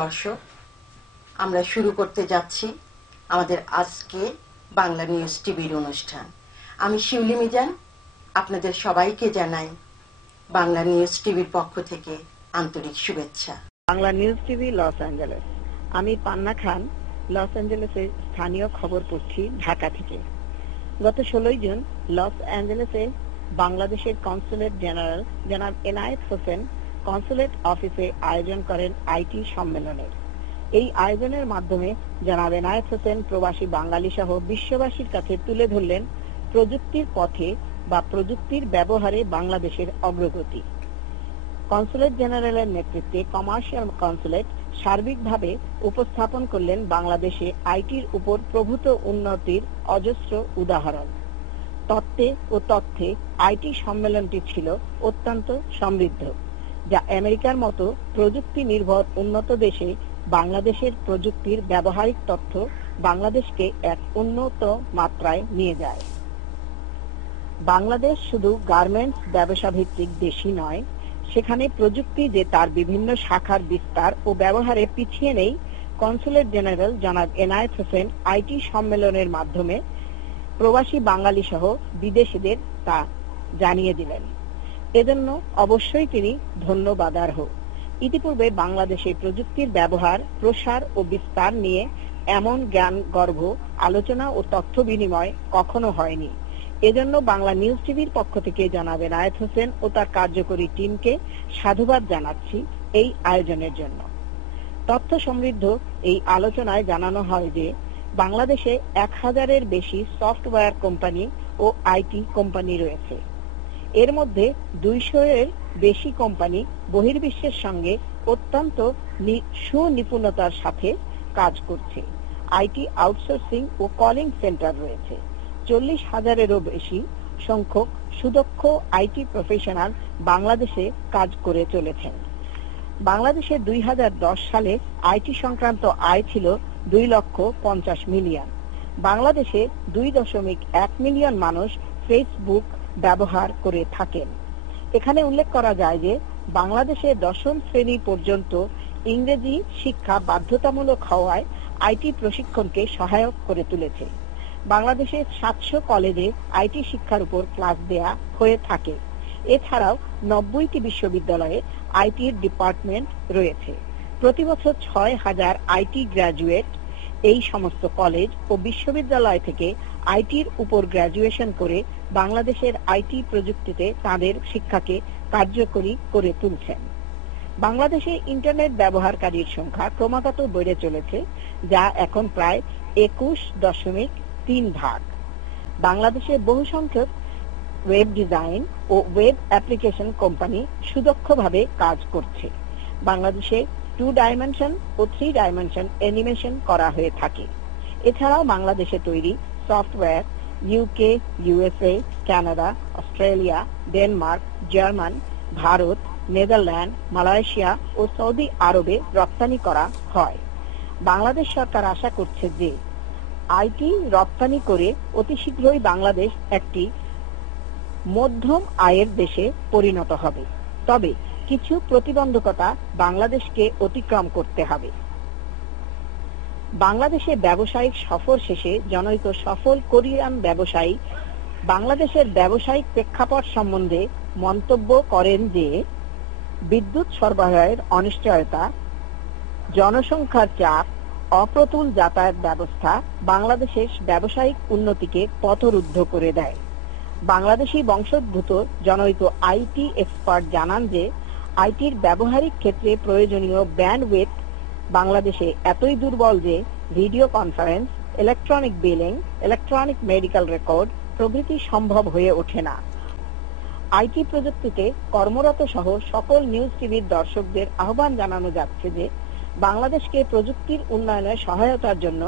দর্শক, আমরা শুরু করতে যাচ্ছি আমাদের আজকে বাংলা নিউজ টিভির অনুষ্ঠান। আমি শিউলি মিজান, আপনাদের সবাইকে জানাই বাংলা নিউজ টিভির পক্ষ থেকে আন্তরিক শুভেচ্ছা। Bangla news TV Los Angeles. আমি পান্না খান, লস অ্যাঞ্জেলেসের স্থানীয় খবর পড়ছি ঢাকা থেকে। গত 16 জুন লস অ্যাঞ্জেলেসে বাংলাদেশের কনসুলেট জেনারেল জনাব এনায়েত হোসেন কনসুলেট অফিসে আয়োজন করেন আইটি সম্মেলনের। এই আয়োজনের মাধ্যমে জনাব এনায়েত হোসেন প্রবাসী বাঙালি সহ বিশ্ববাসীর কাছে তুলে ধরলেন প্রযুক্তির পথে বা প্রযুক্তির ব্যবহারে বাংলাদেশের অগ্রগতি। কনসুলেট জেনারেলের নেতৃত্বে কমার্শিয়াল কনসুলেট সার্বিকভাবে উপস্থাপন করলেন বাংলাদেশে আইটির উপর প্রভূত উন্নতির অজস্র উদাহরণ। তত্ত্বে ও তথ্যে আইটি সম্মেলনটি ছিল অত্যন্ত সমৃদ্ধ, যা আমেরিকার মতো প্রযুক্তি নির্ভর উন্নত দেশে বাংলাদেশের প্রযুক্তির ব্যবহারিক তথ্য বাংলাদেশকে এক উন্নত মাত্রায় নিয়ে যায়। বাংলাদেশ শুধু গার্মেন্টস ব্যবসা ভিত্তিক দেশই নয়, সেখানে প্রযুক্তি যে তার বিভিন্ন শাখার বিস্তার ও ব্যবহারে পিছিয়ে নেই, কনসুলেট জেনারেল জনাব এনায়েত হোসেন আইটি সম্মেলনের মাধ্যমে প্রবাসী বাঙালি সহ বিদেশিদের তা জানিয়ে দিলেন। এজন্য অবশ্যই তিনি ধন্যবাদার্হ। ইতিপূর্বে বাংলাদেশে প্রযুক্তির ব্যবহার, প্রসার ও বিস্তার নিয়ে এমন জ্ঞান গর্ভ আলোচনা ও তথ্য বিনিময় কখনো হয়নি। এজন্য বাংলা নিউজ টিভির পক্ষ থেকে জনাব এনায়েত হোসেন ও তার কার্যকরী টিমকে সাধুবাদ জানাচ্ছি এই আয়োজনের জন্য। তথ্য সমৃদ্ধ এই আলোচনায় জানানো হয় যে বাংলাদেশে 1000-এর বেশি সফটওয়্যার কোম্পানি ও আইটি কোম্পানি রয়েছে। এর মধ্যে 200-এর বেশি কোম্পানি বহির্বিশ্বের সঙ্গে অত্যন্ত সুনিপুণতার সাথে কাজ করছে। আইটি আউটসোর্সিং ও কলিং সেন্টার রয়েছে। 40,000-এরও বেশি সংখ্যক সুদক্ষ আইটি প্রফেশনাল বাংলাদেশে কাজ করে চলেছেন। বাংলাদেশে 2010 সালে আইটি সংক্রান্ত আয় ছিল 2,50,00,000 মিলিয়ন। বাংলাদেশে 2.1 মিলিয়ন মানুষ ফেসবুক ব্যবহার করে থাকেন। এখানে উল্লেখ করা যায় যে বাংলাদেশে 10ম শ্রেণী পর্যন্ত ইংরেজি শিক্ষা বাধ্যতামূলক হওয়ায় আইটি প্রশিক্ষণকে সহায়ক করে তুলেছে। বাংলাদেশের 700 কলেজে আইটি শিক্ষার উপর ক্লাস দেয়া হয়ে থাকে। এছাড়াও 90টি বিশ্ববিদ্যালয়ে আইটির ডিপার্টমেন্ট রয়েছে। প্রতি বছর 6,000 আইটি গ্র্যাজুয়েট এই সমস্ত কলেজ ও বিশ্ববিদ্যালয় থেকে আইটির উপর গ্র্যাজুয়েশন করে বাংলাদেশের আইটি প্রযুক্তিতে তাদের শিক্ষাকে কার্যকরী করে তুলছেন। বাংলাদেশে ইন্টারনেট ব্যবহারকারীর সংখ্যা ক্রমাগত বেড়ে চলেছে, যা এখন প্রায় 21.3 ভাগ। বাংলাদেশে বহু সংখ্যক ওয়েব ডিজাইন ও ওয়েব অ্যাপ্লিকেশন কোম্পানি সুদক্ষভাবে কাজ করছে। বাংলাদেশে 2 ডাইমেনশন ও 3 ডাইমেনশন অ্যানিমেশন করা হয়ে থাকে। এছাড়াও বাংলাদেশে তৈরি software UK, USA, Canada, Australia, Denmark, German, Bharat, Netherland, Malaysia ও সৌদি আরবে রপ্তানি করা হয়। বাংলাদেশ সরকার আশা করছে যে আইটি রপ্তানি করে অতি শীঘ্রই বাংলাদেশ একটি মধ্যম আয়ের দেশে পরিণত হবে। তবে কিছু প্রতিবন্ধকতা বাংলাদেশকে অতিক্রম করতে হবে। বাংলাদেশে ব্যবসায়িক সফর শেষে জনৈক সফল কোরিয়ান ব্যবসায়ী বাংলাদেশের ব্যবসায়িক প্রেক্ষাপট সম্বন্ধে মন্তব্য করেন যে বিদ্যুৎ সরবরাহের অনিশ্চয়তা, জনসংখ্যার চাপ, অপ্রতুল যাতায়াত ব্যবস্থা বাংলাদেশের ব্যবসায়িক উন্নতিকে পথরুদ্ধ করে দেয়। বাংলাদেশি বংশোদ্ভূত জনৈক আইটি এক্সপার্ট জানান যে আইটির ব্যবহারিক ক্ষেত্রে প্রয়োজনীয় ব্যান্ডউইথ বাংলাদেশে এতই দুর্বল যে video conference, electronic billing, electronic medical record প্রভৃতি সম্ভব হয়ে ওঠে না। আইটি প্রযুক্তিতে কর্মরত সহ সকল নিউজ টিভির দর্শকদের আহ্বান জানানো যাচ্ছে যে বাংলাদেশকে প্রযুক্তির উন্নয়নে সহায়তার জন্য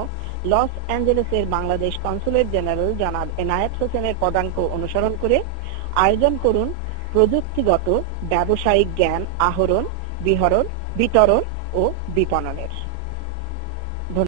লস অ্যাঞ্জেলেসের বাংলাদেশ কনসুলেট জেনারেল জনাব এনায়েত হোসেনের পদাঙ্ক অনুসরণ করে আয়োজন করুন প্রযুক্তিগত ব্যবসায়িক জ্ঞান আহরণ, বিতরণ ও বিপণনের।